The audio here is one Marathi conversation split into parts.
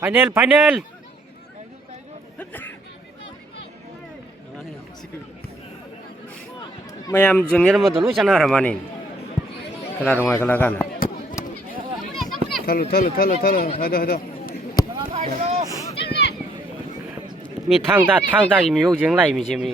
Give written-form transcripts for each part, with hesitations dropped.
फाइनल फाइनल मैम जोंनि मदल जाना आरो माने खेला दङ खेला गाना थालो हादो mi thang da mi yo jing lai mi je mi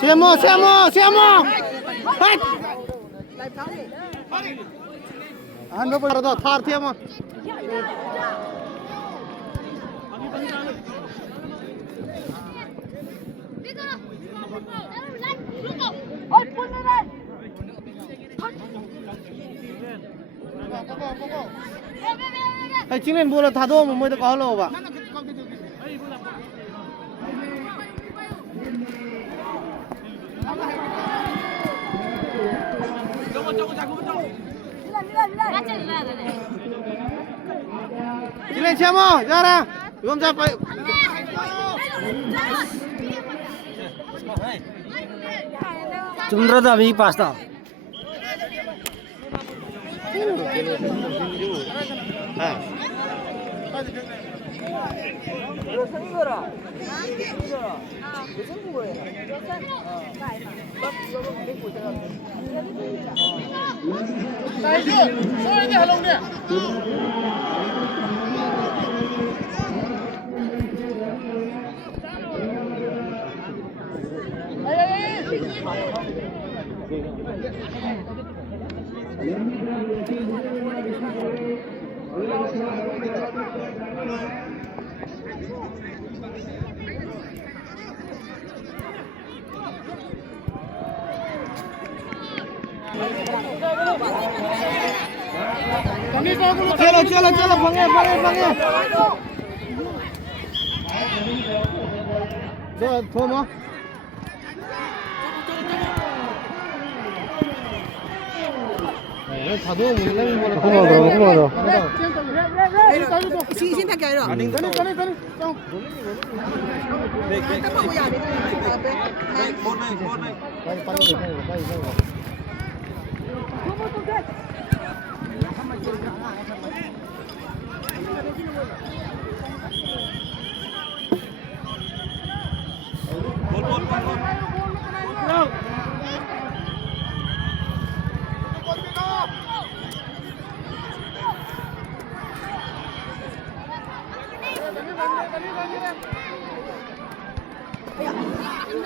Siamo Hei Ando pada dah thar thia ma Hei chinglen bola thado moi to kahlo ba Chinglen siamo jara belum sampai Cumdra da mi pasta Chalo pange Thoma thado mulai Xin thật kìa rồi. Các bạn có nhà đi.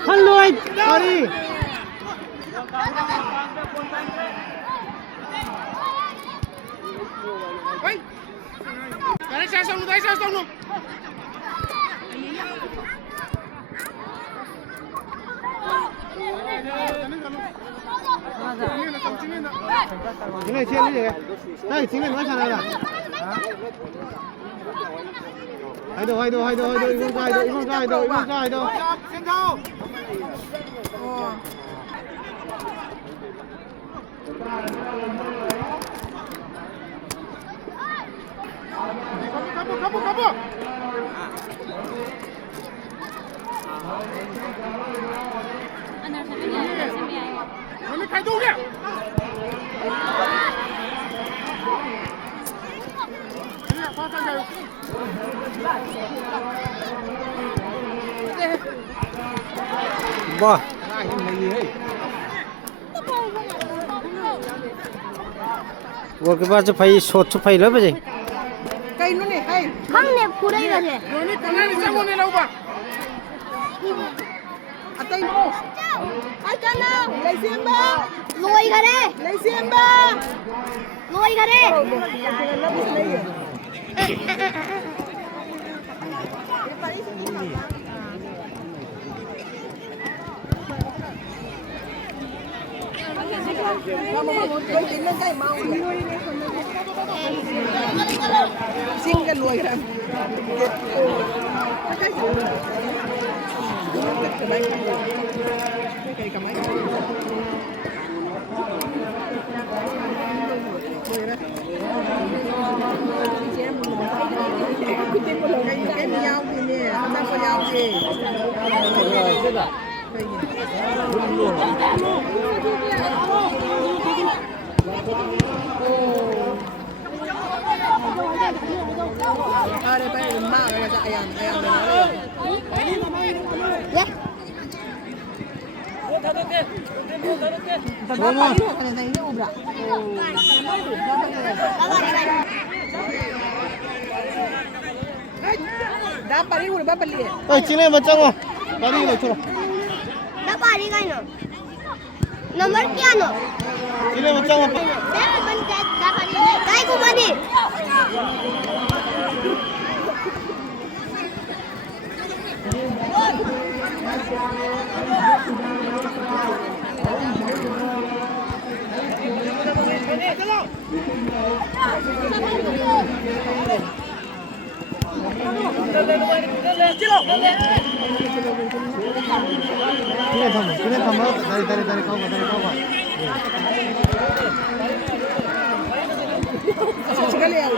Hello, sorry. Wait. Đấy xe xong luôn. Chính này chia cái gì? Đây, chính này nói sao đây là? Hai đâu, Ivan gai đâu. Xin đâu. Kamu. Ini khai đâu kìa. Ba Wo ke ba chu phai shot chu phai lo ba je Cây nó này hay. Không nè, khu đây là nè. Rồi cái này đi sang này đâu ba. À tay nó. Ai chân nào? Lấy xiêm ba. Lôi ra đây. Lấy xiêm ba. Lôi ra đây. Tính lên cây mau. Xin cái lùi ra. Cái cái nhau thì nè, nó có nhau gì? Đây đây ma này là ayam 예? Dapat ini udah beli. Cinglen बच्चा को गाड़ी में चलो पारी का नो नंबर क्या नो cinglen बच्चा को काय को बनी cinglen thầm dari kau Sekali ya.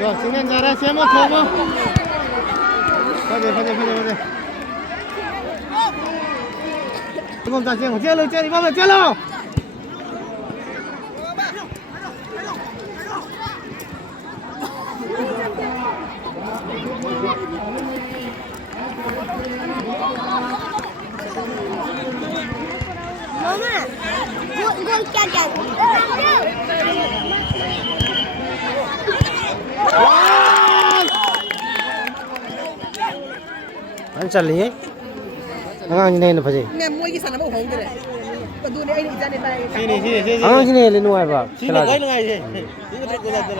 rồi cinglen जा रहा है xem một thùng không phải không trả tiền của chơi luôn chơi đi bao giờ chơi luôn मामा गोल क्या क्या anh chặt lý anh nên là phải gì Nghe mua cái sản phẩm hồng thế này. Còn đu này anh đi ra đây tay. sini anh cái này lên ngoài vào sini kau lengai je ini betul jalan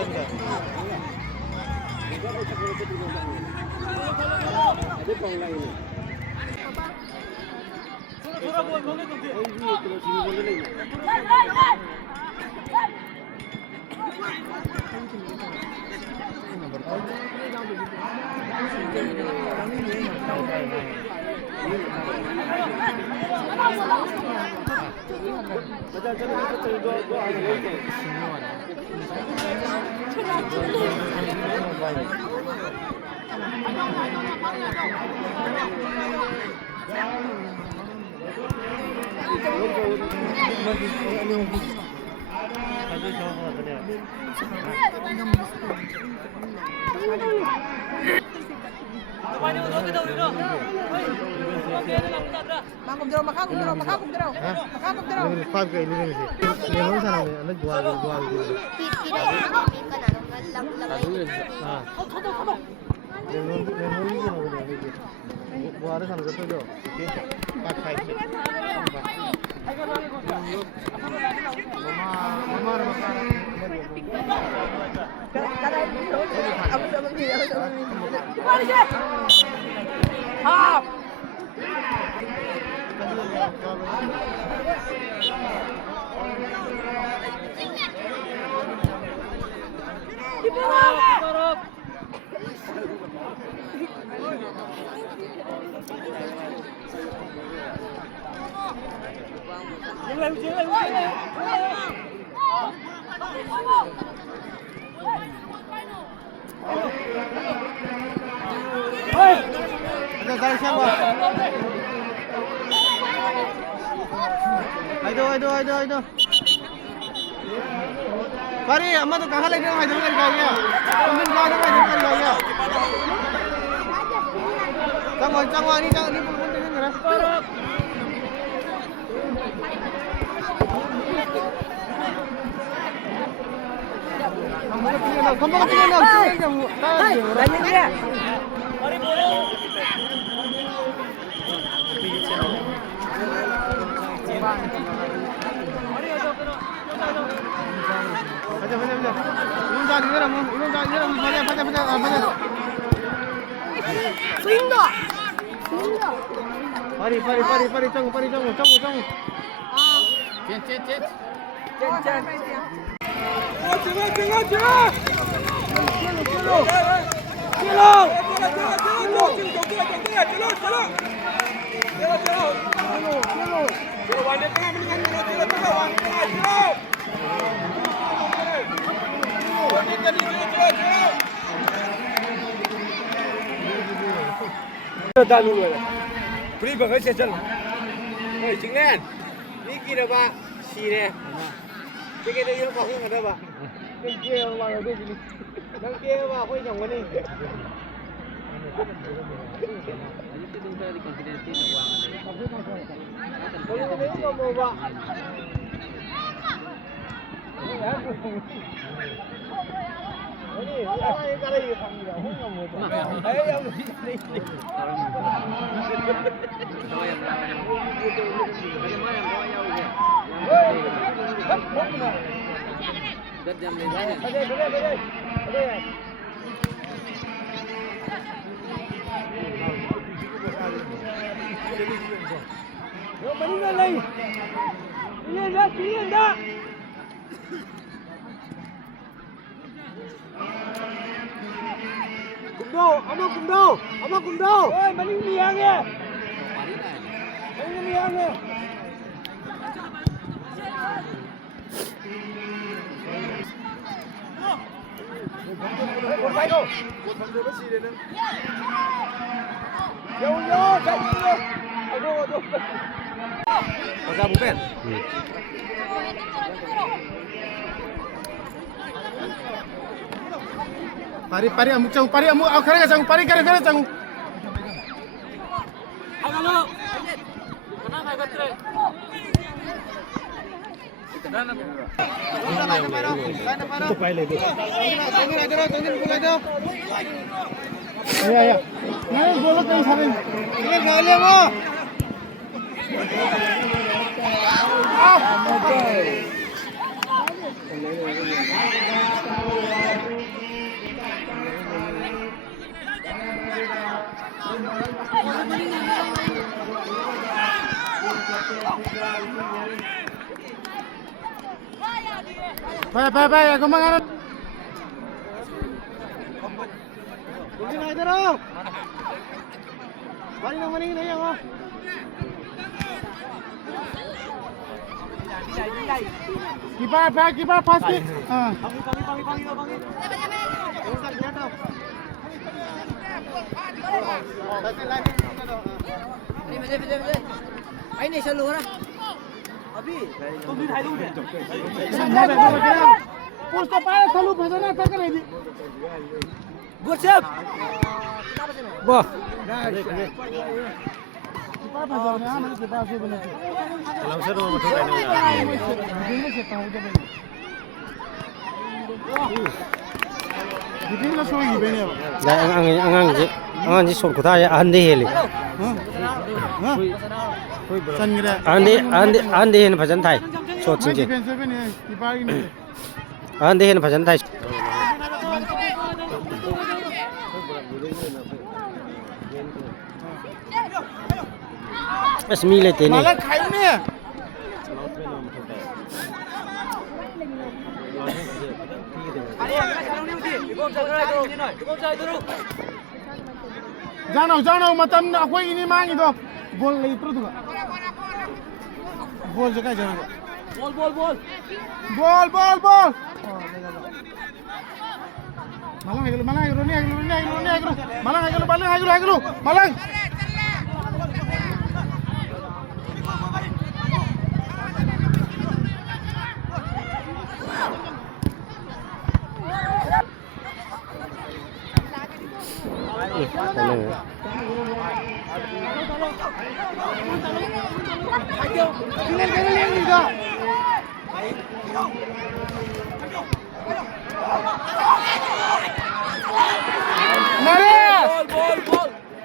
Makan terus, makan terus. Five ke ini sih. Yang mana sana ni? Anak jual. Buat sana satu jo. Empat five. Mama. Dari siapa? Ayo. Pari, amma tu कहाँ लेके आए? इधर लेके आए? तुम दिन कहाँ लेके आए? Cangwa ini pun kan? Kamu banyak dia. Pari, canggu. Cet. Kilo. Free bằng cái xe chân. Ôi chính lên. Đi kia đâu ba? Xì nè. Cái đây nó còn ở đâu ba? Cái kia vào đâu đi? Đằng kia vào hơi nhỏng cái đi. Cùng đâu? Ôi, mà đi miếng kìa. Đi miếng kìa. Một tay không? Một phần rồi bác sĩ đến nữa. Vô, chạy vô. Ở đâu. Ở ra bóng bèn. Pari amuk cang, pari amuk akhirnya cang, pari kira cang. Halo. Kenapa betul? Ya. Nah, bola kayak sana. Ini boleh mo. Baik, aku mengarut. Mungkin aja dong. Maning na yan, oh. Kipa, pasti. Pangi. Usah lihat dong. Betul. Ini seluruh. अभी तुम भीถ่ายรูปเนี่ยपोस्ट पे चालू भजना तक नहीं दी गुड सेव वाह कितना भजना है मेरे पास से बने चलो सर वो बैठो दिन में सेता हूं जब दिन में सोई बने अंगांग जी सोट खुदा या अंधे हेले आंधे हेन भजन थाई सोच चिंचे आंधे हेन भजन थाई बस मी लेते नहीं माला खाई नहीं जानो मतलब कोई इन्हीं मांगी तो बोल नहीं तो दूँगा बोल जगह जाएगा बोल malang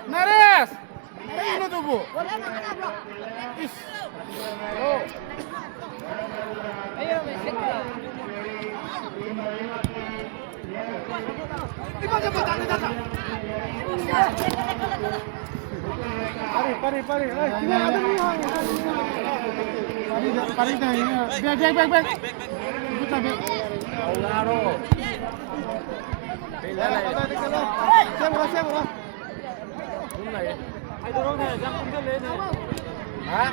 Nares. Ini tuh bu. Ayo mesek. Pari. Sini ada nih. Pari dah ini. Back. Ikut saja. Aularo. Siapa? Ai dorong này, răng không biết lên này. Hả?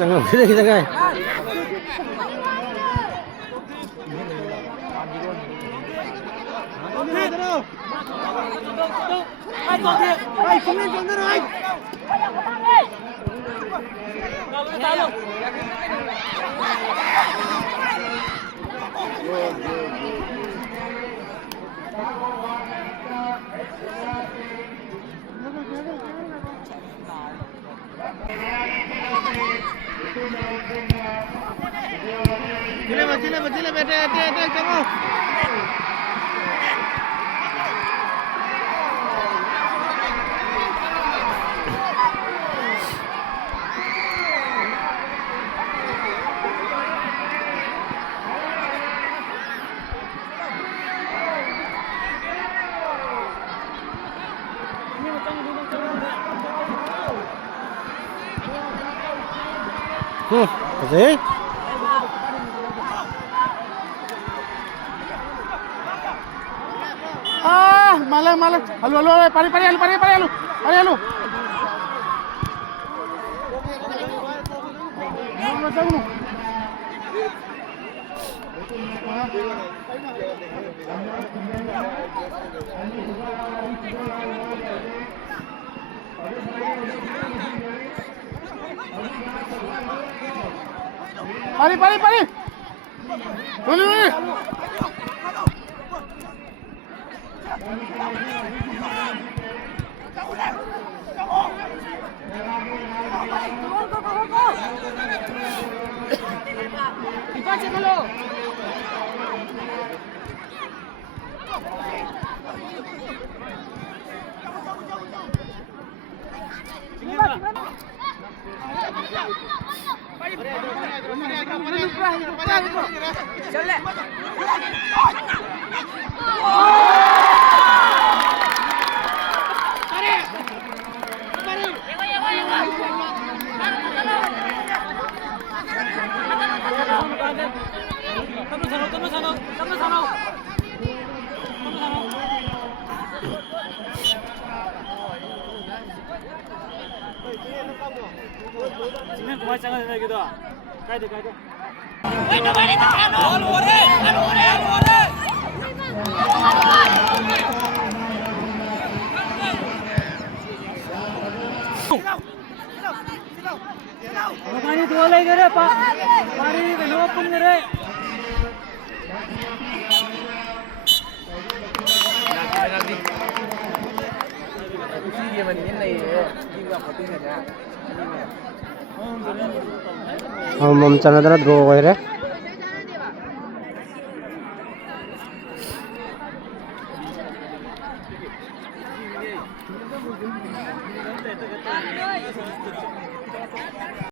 Jangan pilih kita guys. Chile, vete, chamo. ¿Sí? Malang. Halo, pari, halo. Pari. Boleh. Mari dua lagi re, Pak. Mari kenapa pun re. Serious बनी है नहीं है जिंगा पति है ना हम चना ड्रो वगैरह